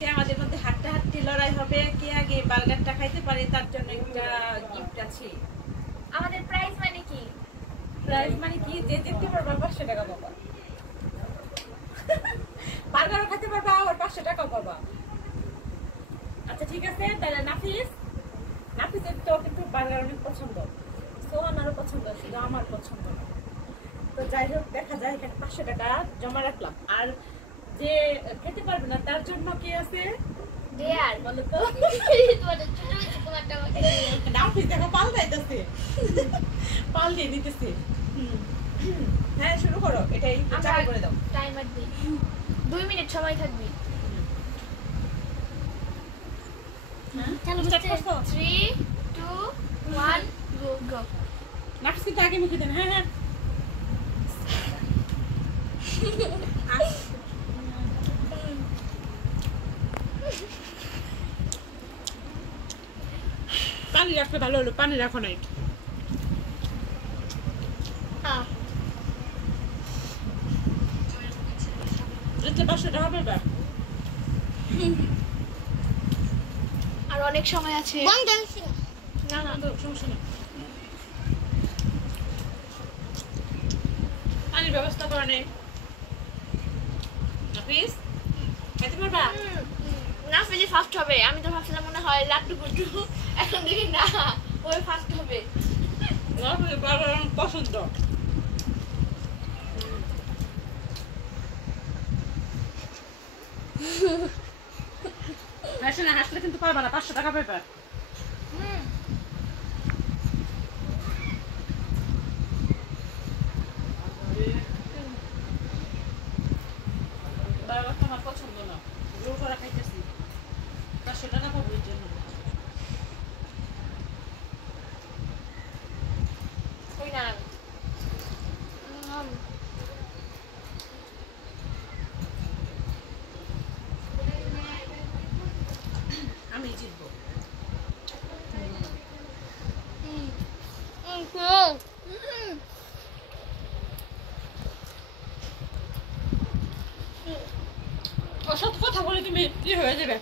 আমাদের মধ্যে হাড্ডাহাড্ডি লড়াই হবে, কে আগে বার্গারটা খাইতে পারে তার জন্য একটা গিফট আছে। আমাদের প্রাইজ মানে কি? প্রাইজ মানে কি, যে জিততে পারবে 500 টাকা পাবা, বার্গারও খেতে পারবা আর 500 টাকা পাবা। আচ্ছা ঠিক আছে, তাহলে নাফিসের তো কিন্তু বার্গার অনেক পছন্দ, সোহানারও পছন্দ, শুধু আমার পছন্দ না। তো যাই হোক, দেখা যায় এখানে 500 টাকা জমা রাখলাম। আর যে খেতে পারবে না তার জন্য কি আছে দেয়ার বলো তো? তোমাদের ছোট ছোট একটা আমাকে নাফিস দেখো পাল্টাইতেছে, পাল দিয়ে দিতেছে। হ্যাঁ শুরু করো, এটাই চালু করে দাও। টাইমার দিই, 2 মিনিট সময় থাকবে। চালু করছো? 3 2 1 গো গো। নাফিস কিন্তু আগে মুখে দেন। হ্যাঁ হ্যাঁ পানি রাখলে ভালো হলো, পানি রাখো নাই। এটা 500 টাকা হবে। আর অনেক সময় আছে। না না সমস্যা নেই, পানির ব্যবস্থা করা নেই। নাফিস খেতে পারবা? না ফেলে ফার্স্ট হবে। আমি তো ভাবছিলাম মনে হয় লাড্ডু গুড্ডু, এখন দেখি না ওই ফার্স্ট হবে। নাফিসের বার্গার আমার পছন্দ। হাসলে হাসলে কিন্তু পারবা না, 500 টাকা পাইবা। বার্গারটা আমার পছন্দ না, জোর করে খাইতেছি, 500 টাকা পাবো এর জন্য। ওই না আমি জিতবো। অসৎ কথা বলে তুমি কি হয়ে যাবে?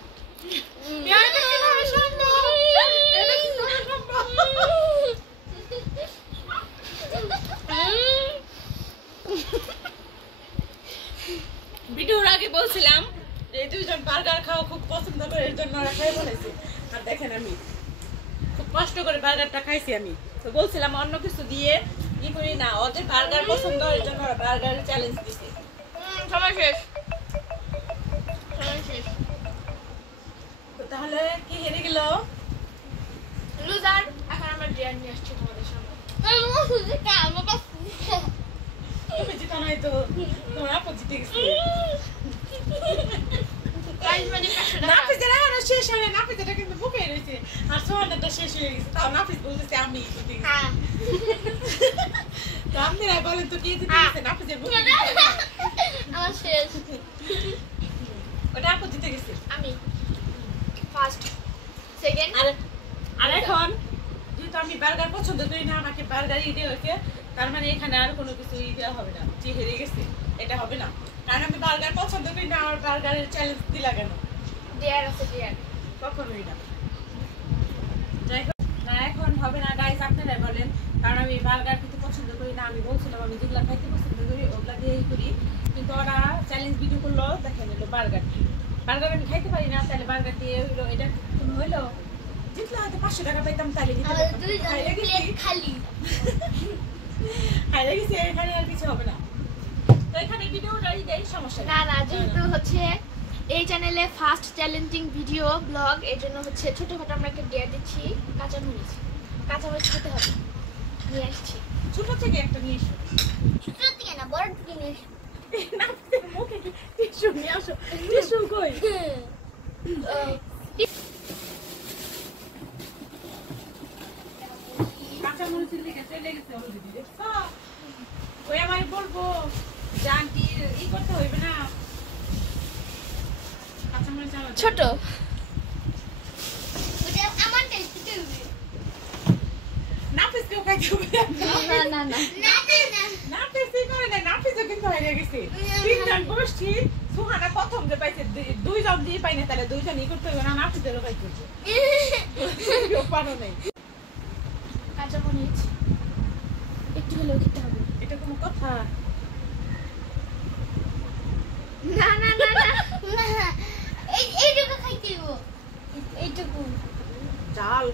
ভিডিওর আগে বলছিলাম এই দুইজন বার্গার খাওয়া খুব পছন্দ করে, এর জন্য ওরা খাই বলেছে। আর দেখেন আমি খুব কষ্ট করে বার্গারটা খাইছি। আমি তো বলছিলাম অন্য কিছু দিয়ে কি করি না, ওদের বার্গার পছন্দ, এর জন্য ওরা বার্গারের চ্যালেঞ্জ দিছে। সময় শেষ, সময় শেষ। তো তাহলে কি হেরে গেল? লুজার। এখন আমরা ডিয়ার নিয়ে আসছি তোমাদের সামনে। তুমি জিতা নাই তো, তোমার আপু জিতে গেছে। প্রাইজ মানে 500 টাকা। নাফিসের এখনো শেষ হয় না, নাফিসেরটা কিন্তু বুকে রয়েছে, আর সোহানারটা শেষ হয়ে গেছে। তাও নাফিস বলতেছে আমি জিতে গেছি। হ্যাঁ তো আপনারা বলেন তো কে জিতে গেছে? নাফিসের বুকে আমার শেষ। ওটা আপু জিতে গেছে। আমি ফার্স্ট, সেকেন্ড। আর এখন যেহেতু আমি বার্গার পছন্দ করি না, আমাকে বার্গারই দেওয়া হয়েছে, তার মানে এখানে আর কোনো কিছু দেওয়া হবে না। যে হেরে গেছে এটা হবে না, কারণ আমি বার্গার পছন্দ করি না। আমার বার্গারের চ্যালেঞ্জ দিলা কেন? ডিয়ার আছে, ডিয়ার কখনোই না। যাই হোক, না এখন হবে না গাইস, আপনারা বলেন, কারণ আমি বার্গার খেতে পছন্দ করি না। আমি বলছিলাম আমি যেগুলা খাইতে পছন্দ করি ওগুলা দিয়েই করি, কিন্তু ওরা চ্যালেঞ্জ ভিডিও করলো, দেখেন এলো বার্গার। বার্গার আমি খাইতে পারি না, তাহলে বার্গার দিয়ে হইলো, এটা কোনো হইলো? জিতলে হয়তো 500 টাকা পাইতাম, তাহলে দিতে খালি হাইরে গেছি, এখানে আর কিছু হবে না। তো এখানে ভিডিওটাই দেই, সমস্যা না না, যেহেতু হচ্ছে এই চ্যানেলে ফার্স্ট চ্যালেঞ্জিং ভিডিও ব্লগ, এই জন্য হচ্ছে ছোটখাটো আমরা একটা ডিয়ার দিচ্ছি। কাঁচামরিচ খেতে হবে, নিয়ে আসছি। ছোট থেকে একটা নিয়ে এসো। ছোট থেকে না, বড় থেকে নিয়ে এসো। নাফিসের মুখে টিস্যু নিয়ে আসো। টিস্যু কই? কাঁচামরিচের দিকে চলে গেছে অলরেডি, দেখছো? ওই আমায় বলবো যে আন্টির ই করতে হইবে না, কাঁচামরিচ ছোট নাফিস কেউ খাইতে হবে না। না না না নাফিস করে না, নাফিস তো কিন্তু হারিয়ে গেছি তিনজন বসছি সুহানা প্রথম যে পাইছে দুইজন দিয়ে পাইনি তাহলে দুইজন ই করতে হবে না নাপিদেরও পাইতে হবে কেউ পারো নেই কাঁচা মরিচ একটু হলেও খেতে হবে। এটা কোনো কথা না না না না এইটুকু খাইতে দিব এইটুকু জাল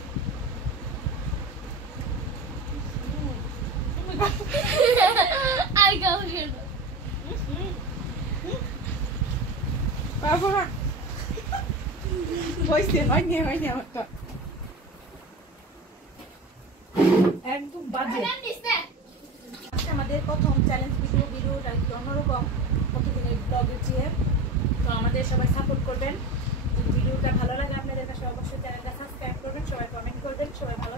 আর গাও গেল বাবা হইছে হয়নি আমারটা একদম বাজে আজকে আমাদের প্রথম চ্যালেঞ্জ ভিডিওটা একটু অন্যরকম প্রতিদিনের ব্লগের চেয়ে তো আমাদের সবাই সাপোর্ট করবেন যদি ভিডিওটা ভালো লাগে আপনাদের কাছে অবশ্যই চ্যানেলটা সাবস্ক্রাইব করবেন সবাই কমেন্ট করবেন সবাই ভালো